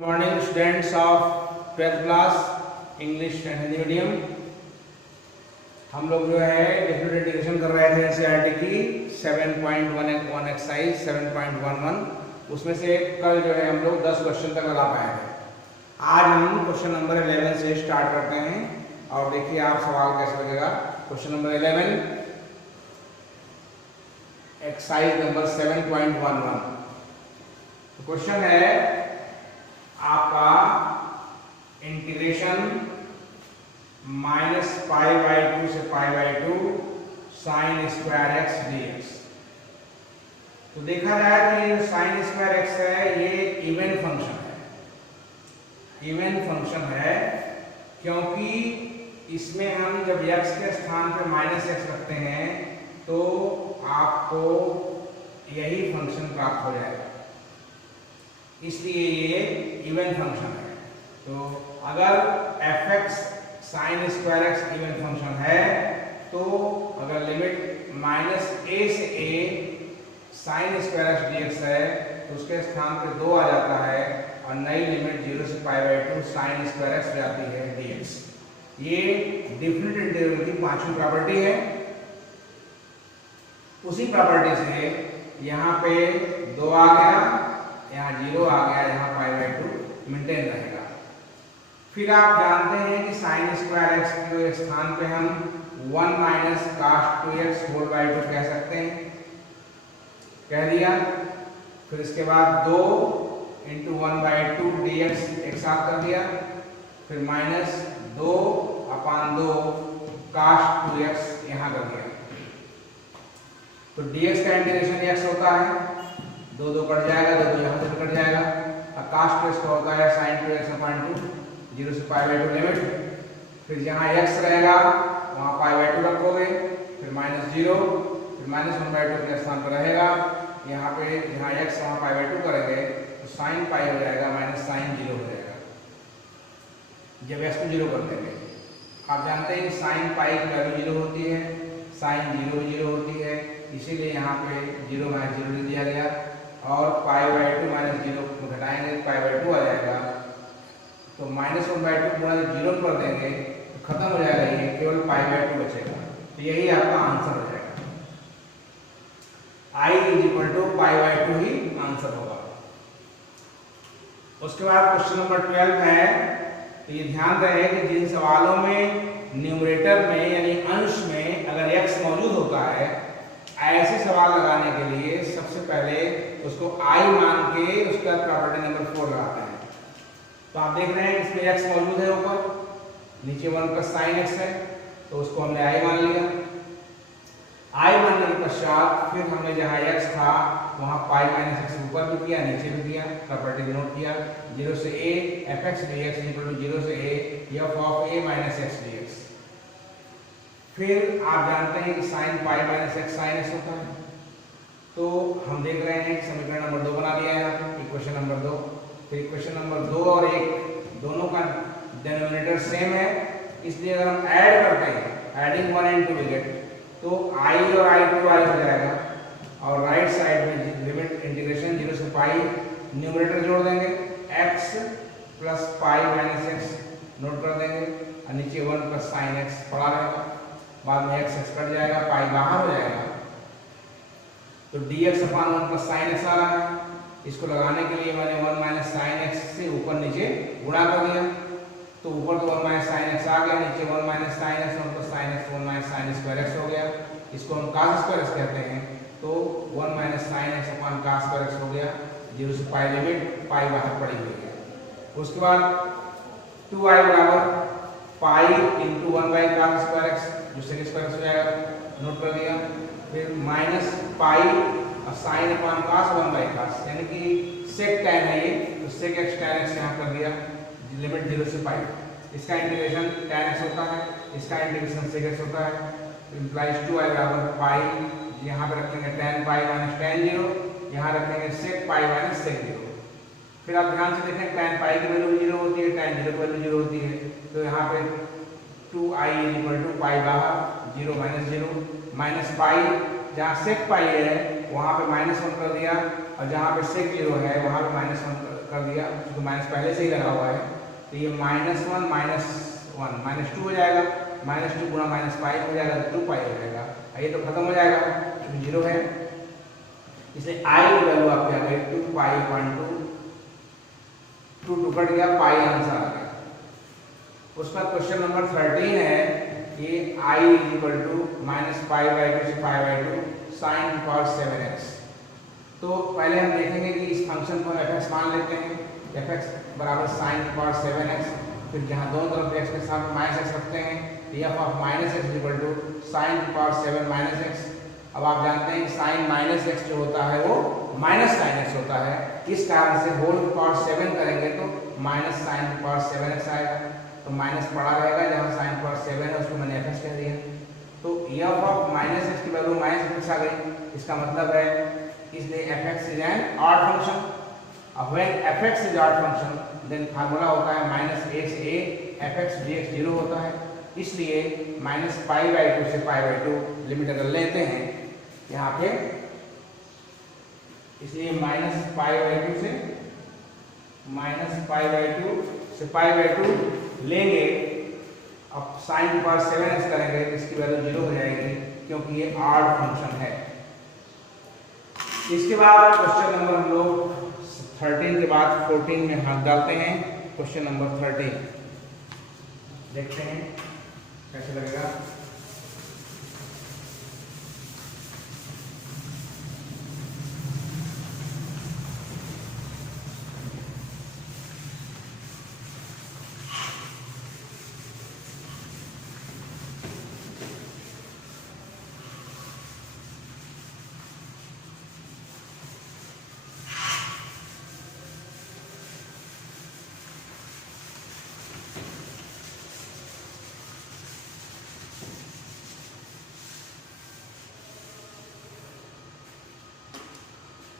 Morning students of 12th class English and Hindi medium. हम लोग जो है डिफरेंट इंटीग्रेशन कर रहे थे एनसीईआरटी की 7.1 एक्सरसाइज 7.11। उसमें से कल जो है हम लोग 10 क्वेश्चन तक लगा पाए थे। आज हम क्वेश्चन नंबर 11 से स्टार्ट करते हैं और देखिए आप सवाल कैसे लगेगा। Question number 11 exercise number 7.11। Question है आपका इंटीग्रेशन -π/2 से π/2 sin स्क्वायर x dx। तो देखा जाए तो ये sin स्क्वायर x है, ये इवन फंक्शन है। इवन फंक्शन है क्योंकि इसमें हम जब x के स्थान पर -x रखते हैं तो आपको यही फंक्शन प्राप्त हो जाएगा, इसलिए ये इवन फंक्शन है। तो अगर f(x) sin square x even function है तो अगर लिमिट -a से a sin square x dx है तो उसके स्थान पे 2 आ जाता है और नई लिमिट 0 से π/2 sin स्क्वायर x जाती है dx। ये डिफरेंट इंटीग्रल की पांचवी प्रॉपर्टी है। उसी प्रॉपर्टी से यहाँ पे 2 आ गया, यहाँ 0 आ गया, यहाँ π/2 मेंटेन रहेगा। फिर आप जानते हैं कि sin स्क्वायर x के स्थान पे हम 1 - cos 2x होल बाय 2 कह सकते हैं, कह दिया। फिर इसके बाद 2 × 1/2 dx एक साथ कर दिया, फिर -2/2 cos 2x यहाँ कर दिया। तो dx का इंटीग्रेशन x होता है, 2 कट जाएगा, 2 यहाँ से कट जाएगा। और cos 2x का होता है sin 2x/2 0 से π/2 लिमिट। फिर जहाँ x रहेगा वहाँ π/2 रखोगे, फिर -0, फिर -1/2 के स्थान पर रहेगा। यहाँ पे जहाँ x वहाँ π/2 करेंगे तो sin π हो जाएगा, -sin 0 हो जाएगा जब x को 0 कर देंगे। आप जानते हैं कि sin π की वैल्यू 0 होती है, sin 0 0 होती है, इसीलिए यहाँ पे 0 - 0 ले दिया गया। और π/2 -0 घटाएंगे तो π/2 आ जाएगा। तो -1/2 गुणा 0 कर देंगे तो खत्म हो जाएगा, ये केवल π/2 बचेगा। तो यही आपका आंसर हो जाएगा। I = π/2 ही आंसर होगा। उसके बाद क्वेश्चन नंबर 12 है। तो ये ध्यान रहे कि जिन सवालों में न्यूमरेटर में यानी अंश में अगर x मौजूद होता है, ऐसे सवाल लगाने के लिए सबसे पहले उसको I मान के उसका प्रॉपर्टी नंबर 4 लगाते हैं। तो आप देख रहे हैं इसमें x मौजूद है, ऊपर नीचे 1 + sin x है, तो उसको हमने I मान लिया। I मानने के पश्चात फिर हमने जहाँ x था वहाँ π - x ऊपर भी किया, नीचे भी किया, प्रॉपर्टी नोट किया। 0 से a f(x) dx = 0 से a f(a - x) dx। फिर आप जानते हैं कि sin π - x sin x होता है। तो हम देख रहे हैं कि समीकरण नंबर 2 बना दिया है, इक्वेशन नंबर 2। फिर इक्वेशन नंबर 2 और 1 दोनों का डिनोमिनेटर सेम है, इसलिए अगर हम ऐड करते हैं, एडिंग 1 and 2 we get, तो I और I 2I हो जाएगा। और राइट साइड में लिमिट इंटीग्रेशन 0 से π, न्यूमरेटर जोड़ देंगे x + π - x नोट कर देंगे और नीचे 1 + sin x पड़ा रहेगा। बाद में x कट जाएगा, पाई बाहर हो जाएगा। तो dx/1 + sin x आ रहा है। इसको लगाने के लिए मैंने 1 - sin x से ऊपर नीचे गुणा कर दिया, तो ऊपर तो 1 - sin x आ गया, नीचे 1 - sin x 1 + sin x 1 - sin square x हो गया। इसको हम cos स्क्वायर x कहते हैं। तो 1 - sin x/cos स्क्वायर x हो गया। 0 से π लिमिट, पाई बाहर पड़ी हुई है। उसके बाद 2i = π × 1/cos स्क्वायर x, जो sec स्क्वायर हो जाएगा, नोट कर दिया। फिर -π और sin/cos 1/cos, यानी कि sec tan है ये, तो sec x tan x यहाँ कर दिया, लिमिट 0 से π। इसका इंटीग्रेशन tan x होता है, इसका इंटीग्रेशन sec x होता है। तो इम्प्लाइज 2i = π, यहाँ पे रखेंगे tan π - tan 0, यहाँ रखेंगे sec π - sec 0। फिर आप ध्यान से देखें tan π की वैल्यू 0 होती है, tan 0 की वैल्यू 0 होती है। तो यहाँ पे 2i = π बाहर, 0 - 0 -π, जहाँ sec π है वहाँ पे -1 कर दिया, और जहाँ पे sec 0 है वहाँ पे -1 कर दिया, तो माइनस पहले से ही लगा हुआ है, तो ये -1 -1 -2 हो जाएगा, -2 गुणा -पाई हो जाएगा, तो 2 पाई हो जाएगा। ये तो खत्म हो जाएगा क्योंकि 0 है, इसलिए आई की वैल्यू आपके आ गई 2 पाई 2 कट गया, पाई आंसर आ गया। उसका क्वेश्चन नंबर 13 है कि i इक्वल टू -π/2 से π/2 sin की पावर 7x। तो पहले हम देखेंगे कि इस फंक्शन को fx मान लेते हैं, fx बराबर sin की पावर 7x, फिर जहाँ दोनों तरफ x के साथ -x रखते हैं, f of -x equal to sin की पावर 7 -x। अब आप जानते हैं sin -x जो होता है वो -sin x होता है, इस कारण से होल की पावर 7 करेंगे तो -sin की पावर 7x आएगा, तो माइनस पड़ा रहेगा, जहाँ sin की पावर 7 है उसको मैंने fx कह दिया। तो f ऑफ -x की वैल्यू -x आ गई, इसका मतलब है इसलिए fx is an odd function. अब when fx is odd function then formula होता है -a से a, fx dx 0 होता है, इसलिए -π/2 से π/2 लिमिट अगर लेते हैं यहाँ पे, इसलिए -π/2 से π/2 लेंगे। अब sin की पावर 7x करेंगे तो इसकी वैल्यू 0 हो जाएगी क्योंकि ये ऑड फंक्शन है। इसके बाद क्वेश्चन नंबर हम लोग 13 के बाद 14 में हाथ डालते हैं। क्वेश्चन नंबर 13 देखते हैं कैसे लगेगा।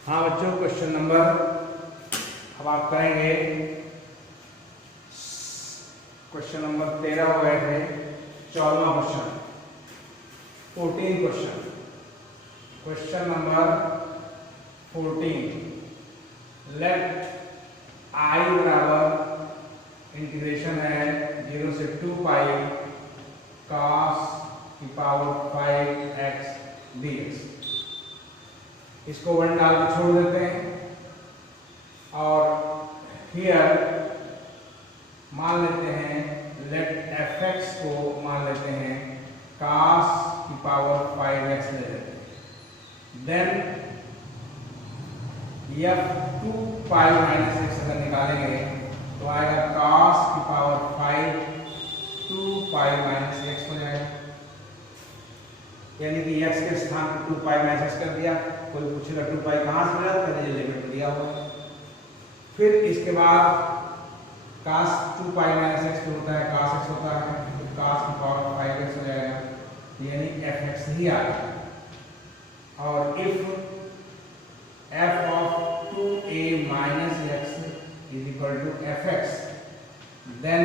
हाँ बच्चों, क्वेश्चन नंबर अब आप करेंगे, क्वेश्चन नंबर 13 हो गए थे, 14वां क्वेश्चन, 14 क्वेश्चन। क्वेश्चन नंबर 14, लेट i बराबर इंटीग्रेशन है 0 से 2 पाई cos की पावर 5x dx। इसको 1 डाल के छोड़ देते हैं और हियर मान लेते हैं लेट fx को मान लेते हैं cos की पावर 5x ले लेते हैं, देन f 2 पाई -x अगर निकालेंगे तो आएगा cos की पावर 5 2 पाई -x हो जाएगा, यानी कि x के स्थान पर 2 पाई -x कर दिया। कोई पूछेगा 2 पाई कहाँ से मिला, पहले ये लिमिट दिया हुआ है। फिर इसके बाद cos 2 पाई -x जो होता है cos x होता है, तो cos की पावर 5x हो जाएगा, यानी fx ही आ गया। और if f of 2a -x is equal to fx, then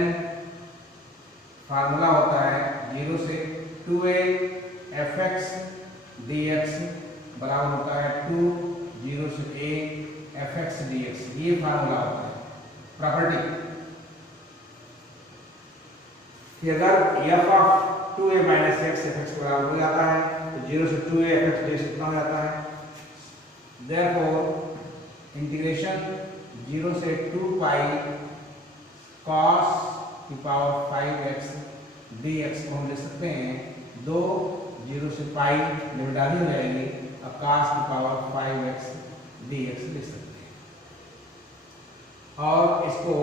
formula होता है 0 से 2a fx dx बराबर होता है 2 0 से a fx dx। ये फार्मूला होता है प्रॉपर्टी कि अगर f of 2a -x fx बराबर हो जाता है तो 0 से 2a fx dx कितना हो जाता है। देयरफॉर इंटीग्रेशन 0 से 2 पाई cos की पावर 5x dx को हम लिख सकते हैं 2 0 से पाई लिमिट डाली हो जाएगी, अब cos की पावर 5x dx लिख सकते हैं और इसको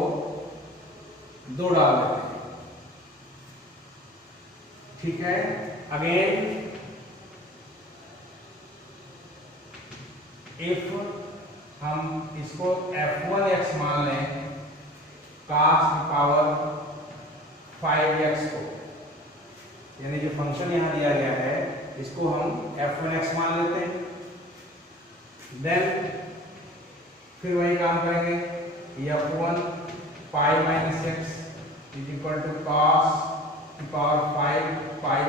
2 डाल देते हैं। ठीक है, अगेन इफ हम इसको f1x मान लें cos की पावर 5x को, यानी जो फंक्शन यहाँ दिया गया है इसको हम f1x मान लेते हैं, देन फिर वही काम करेंगे, f1 pi -x is equal to cos की पावर 5 पाई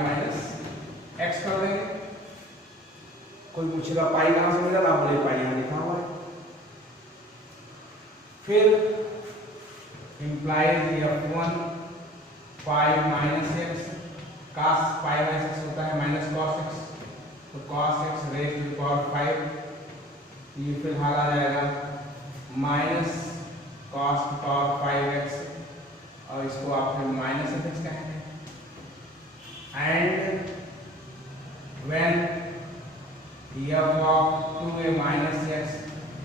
-x कर देंगे। कोई पूछेगा पाई कहाँ से मिला, आप बोले पाई यहाँ लिखा हुआ है। फिर implies F1 5 minus x, cos 5 minus x होता है माइनस cos x, तो cos x raise to power 5, ये फिलहाल आ जाएगा माइनस cos पावर 5x, और इसको आप फिर माइनस एफ एक्स कहेंगे। And when f of 2a minus x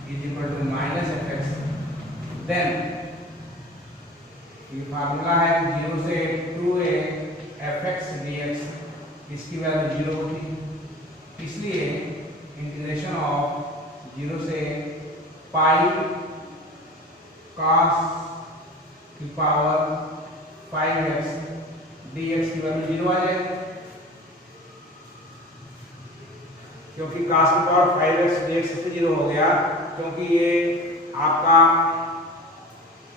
is equal to minus fx, then ये फार्मूला है 0 से 2a fx dx, इसकी वैल्यू 0 होती है, इसलिए इंटीग्रेशन ऑफ 0 से पाई cos की पावर 5x dx की वैल्यू 0 आ जाएगी, क्योंकि cos की पावर 5x dx से 0 हो गया, क्योंकि ये आपका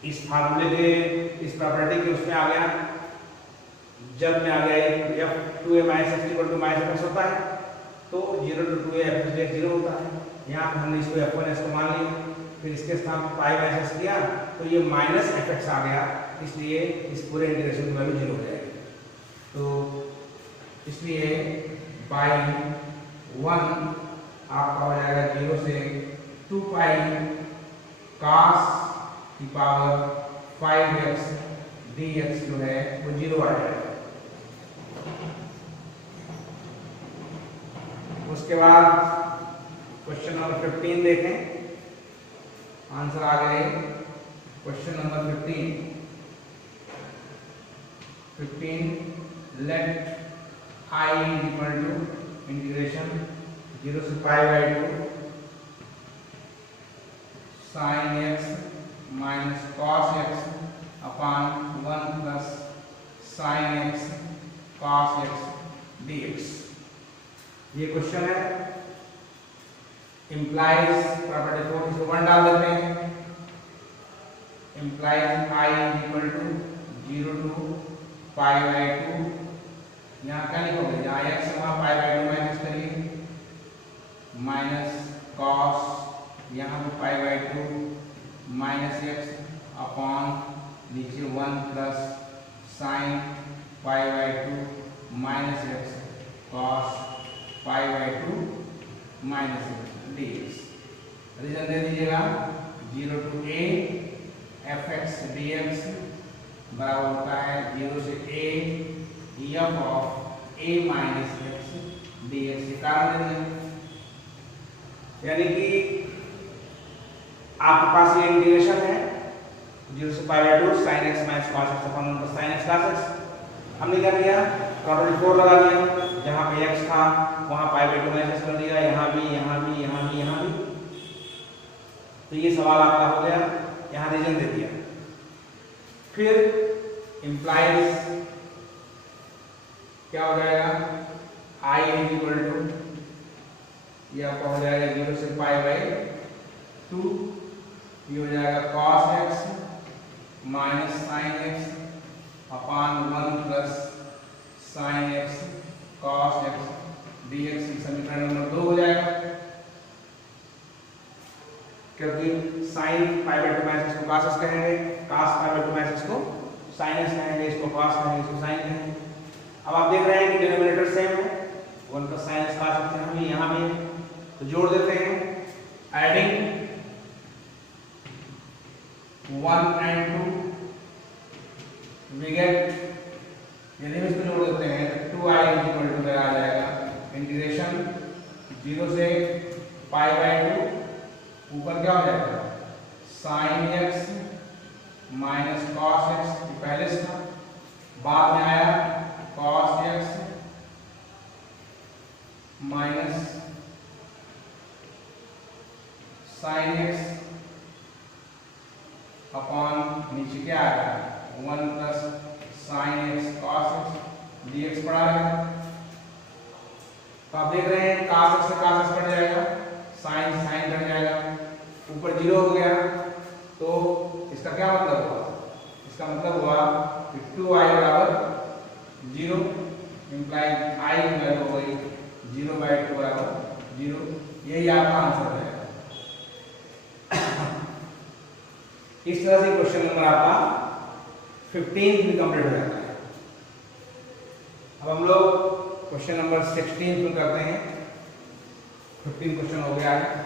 इस फार्मूले के इस प्रॉपर्टी के उसमें आ गया, जब में आ गया f2a minus x equal to minus fx होता है, तो 0 to 2a fx dx 0 होता है। यहाँ पे हमने इसको f1 को मान लिया, फिर इसके स्थान पर पाई माइनस किया तो ये माइनस fx आ गया, इसलिए इस पूरे इंटीग्रेशन की वैल्यू 0 हो जाएगी। तो इसलिए बाई 1 आपका हो जाएगा 0 से 2 पाई cos की पावर 5x dx जो है वो 0 आ जाएगा। उसके बाद क्वेश्चन नंबर 15 देखें, आंसर आ गए। Question number 15 let I equal to integration 0 से pi by 2 sin x minus cos x upon 1 plus sin x cos x dx। ये क्वेश्चन है, इम्प्लाइज प्रॉपर्टी 4 इसको 1 डाल देते हैं, implies I equal to 0 to pi by 2, यहाँ क्या लिखोगे, जहाँ x है वहाँ पाई बाई 2 माइनस करिए, माइनस cos यहाँ पर pi by 2 minus x upon नीचे 1 plus sine pi by 2 minus x cos pi by 2 minus x dx। Reason दे दीजिएगा 0 टू a fx dx बराबर होता है 0 से a f of a minus x dx के कारण दे दिया, यानी कि आपके पास ये इंटीग्रेशन है 0 से pi by 2 sin x minus cos x upon 1 sin x cos x। हमने क्या किया, प्रॉपर्टी 4 लगा दिया, जहाँ पे x था वहाँ पाई बाई 2 माइनस कर दिया, यहाँ भी यहाँ भी यहाँ भी यहाँ भी, तो ये सवाल आपका हो गया, यहाँ रीजन दे दिया। फिर इम्प्लाइज क्या हो जाएगा, I इक्वल टू ये आपका हो जाएगा 0 से पाई बाई 2, ये हो जाएगा cos x minus sin x upon 1 plus sin x cos x dx, समीकरण नंबर 2 हो जाएगा, क्योंकि sin पाई बाई 2 माइनस को cos x कहेंगे, cos पाई बाई 2 माइनस को sin x कहेंगे, इसको cos कहेंगे, इसको sin कहेंगे। अब आप देख रहे हैं कि डिनोमिनेटर सेम है, 1 plus sin x cos x यहाँ भी है, तो जोड़ देते हैं, एडिंग 1 and 2 we get, यदि हम इसको जोड़ देते हैं तो 2i इक्वल टू आ जाएगा इंटीग्रेशन 0 से पाई बाई 2, ऊपर क्या हो जाएगा sin x minus cos x, पहले से था, बाद में आया cos x minus sin x upon नीचे क्या आएगा 1 plus sin x cos x dx पड़ा रहेगा। तो आप देख रहे हैं cos x से cos x कट जाएगा, sin कट जाएगा, ऊपर 0 हो गया, तो इसका क्या मतलब हुआ, इसका मतलब हुआ कि 2i बराबर 0, इंप्लाई i की वैल्यू हो गई 0/2 बराबर 0। यही आपका आंसर है। इस तरह से क्वेश्चन नंबर आपका 15 भी कंप्लीट हो जाता है। अब हम लोग क्वेश्चन नंबर 16 करते हैं। 15 क्वेश्चन हो गया है।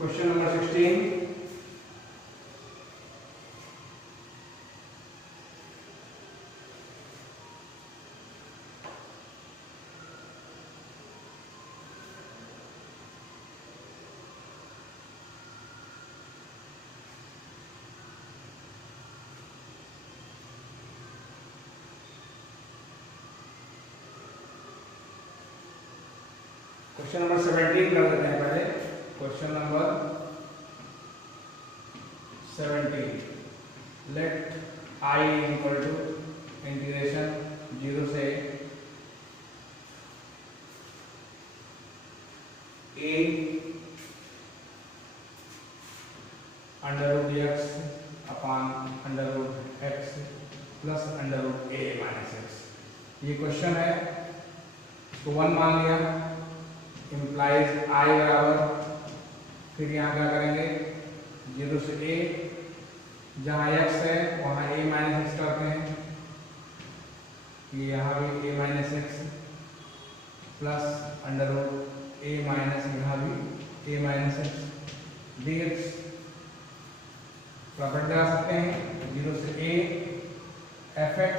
क्वेश्चन नंबर 16, क्वेश्चन नंबर 17 कर देते हैं पहले। Question number 17, let I equal to integration 0 से a under root x upon under root x plus under root a minus x। ये क्वेश्चन है, इसको 1 मान लिया, इम्प्लाइज I बराबर, फिर यहाँ क्या करेंगे 0 से a, जहाँ x है वहाँ a माइनस एक्स करते हैं, ये यहाँ भी a minus x plus under root a minus, यहाँ भी a minus x dx। Property लगा सकते हैं 0 से a fx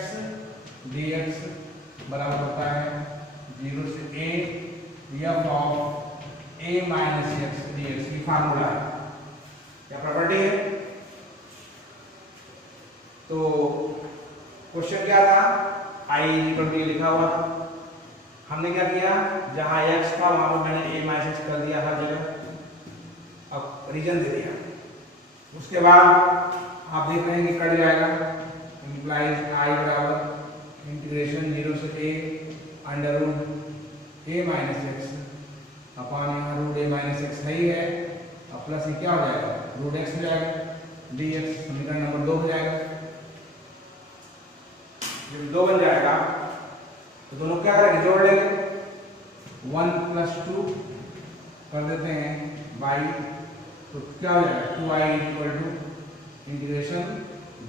dx बराबर होता है 0 से a f of a minus x dx की फार्मूला है, क्या प्रॉपर्टी है। तो क्वेश्चन क्या था, I इक्वल टू लिखा हुआ, हमने क्या किया, जहां x था वहां पर मैंने a माइनस एक्स कर दिया हर जगह, अब रीजन दे दिया। उसके बाद आप देख रहे हैं कि कट जाएगा, इम्प्लाइज I बराबर इंटीग्रेशन 0 से a under root a minus x upon यहाँ रूट a माइनस एक्स है ही है, अब प्लस ये क्या हो जाएगा रूट x हो जाएगा dx, समीकरण नंबर 2 हो जाएगा। जब 2 बन जाएगा तो दोनों क्या करेंगे, जोड़ लेंगे, 1 प्लस 2 कर देते हैं बाई, तो क्या हो जाएगा 2i इक्वल टू इंटीग्रेशन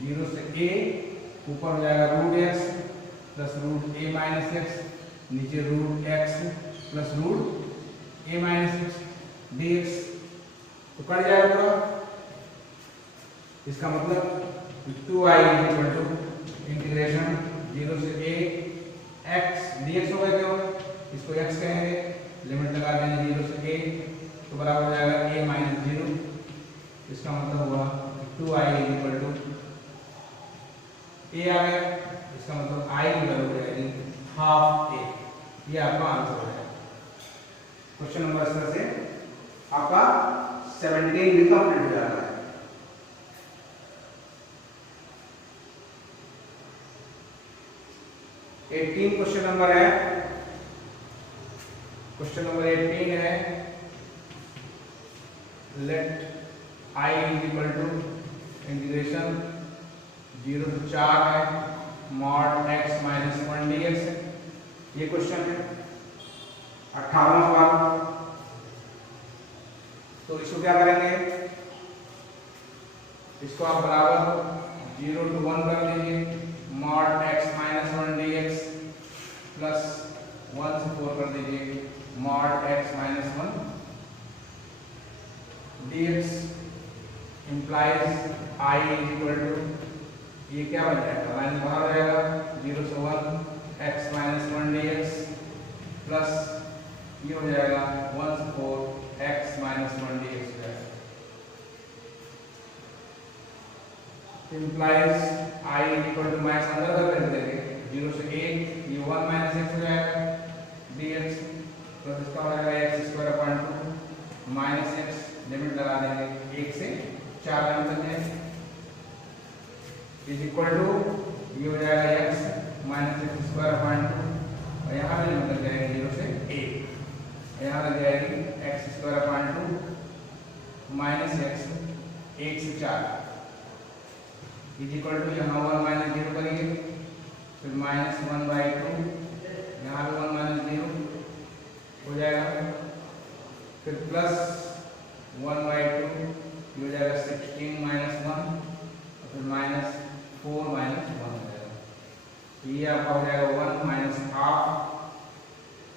0 से a, ऊपर हो जाएगा root x plus root a minus x, नीचे root x plus root a minus x dx, तो कट जाएगा पूरा। इसका मतलब 2i इक्वल टू इंटीग्रेशन 0 से a x dx हो गया, क्यों इसको x कहेंगे, लिमिट लगा देंगे 0 से a, तो बराबर हो जाएगा a माइनस 0। इसका मतलब हुआ 2i इक्वल टू a आ गया, इसका मतलब i की वैल्यू हो जाएगी हाफ a, ये आपका आंसर हो जाएगा। क्वेश्चन नंबर इस तरह से आपका 17 भी कंप्लीट हो जाता है। क्वेश्चन नंबर है, क्वेश्चन नंबर 18 है, let I equal to integration 0 से 4 है मॉड x माइनस 1 dx। ये क्वेश्चन है 18वां सवाल। तो इसको क्या करेंगे, इसको आप बराबर 0 to 1 कर लीजिए, mod x minus 1 dx plus 1 से 4 कर दीजिए mod x minus 1 dx, implies I equal to, ये क्या बन जाएगा, लाइन बाहर हो जाएगा 0 से 1 x माइनस 1 dx प्लस ये हो जाएगा 1 से 4 x माइनस 1 dx हो जाएगा, implies I equal to minus अंदर कर देंगे 0 से 1, ये 1 माइनस एक्स हो जाएगा dx प्लस इसका हो जाएगा x square upon 2 minus x, limit लगा देंगे 1 से 4 तक है, इज इक्वल टू ये हो जाएगा x minus x square upon 2 और यहाँ भी लिमिट लग जाएगी 0 से 1, यहाँ लग जाएगी x square upon 2 minus x 1 से 4 इज इक्वल टू यहाँ 1 माइनस 0 करिए, फिर माइनस 1/2, यहाँ भी 1 माइनस 0 हो जाएगा, फिर प्लस 1/2 ये हो जाएगा 16 माइनस 1 और फिर माइनस 4 माइनस 1 हो जाएगा, ये आपका हो जाएगा 1 माइनस हाफ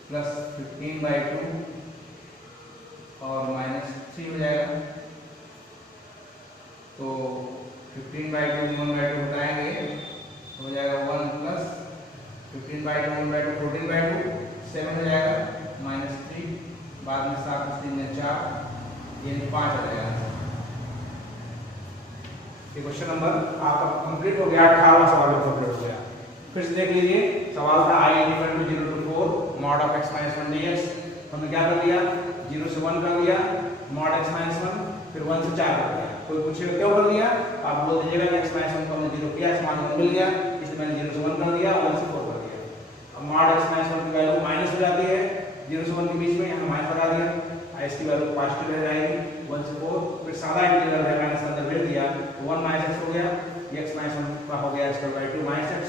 प्लस 15/2 और माइनस 3 हो जाएगा। तो 15/2 1/2 बताएंगे तो हो जाएगा 1 प्लस 15/2 1/2 14/2 7 हो जाएगा माइनस 3, बाद में 7 3 4 ये 5 आ जाएगा। ये क्वेश्चन नंबर आपका कंप्लीट हो गया, 18वां सवाल कंप्लीट हो गया। फिर से देख लीजिए, सवाल था i equal to 0 to 4 mod of x minus 1 dx, हमने क्या कर लिया 0 से 1 कर लिया mod x minus 1, फिर 1 से 4 कर लिया। कोई पूछेगा क्यों कर लिया, आप बोल दीजिएगा कि x minus 1 को हमने 0 किया, x मान 1 मिल गया, इसलिए मैंने 0 से 1 कर दिया, 1 से 4 कर दिया। अब mod x minus 1 की वैल्यू माइनस हो जाती है 0 से 1 के बीच में, यहाँ माइनस लगा दिया, इसकी वैल्यू पॉजिटिव रह जाएगी 1 से 4, फिर सादा इंटीग्रल है माइनस अंदर भेज दिया तो 1 माइनस x हो गया, x माइनस 1 का हो गया x/2 माइनस x,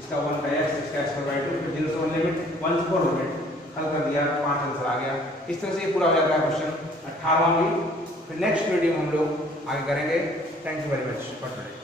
इसका 1 का x, इसका x/2, फिर 0 से 1 लिमिट 1 से 4 लिमिट हल कर दिया, 5 आंसर आ गया। इस तरह से ये पूरा हो जाता है क्वेश्चन 18वां भी। फिर नेक्स्ट वीडियो में हम लोग आगे करेंगे। Thank you very much for today.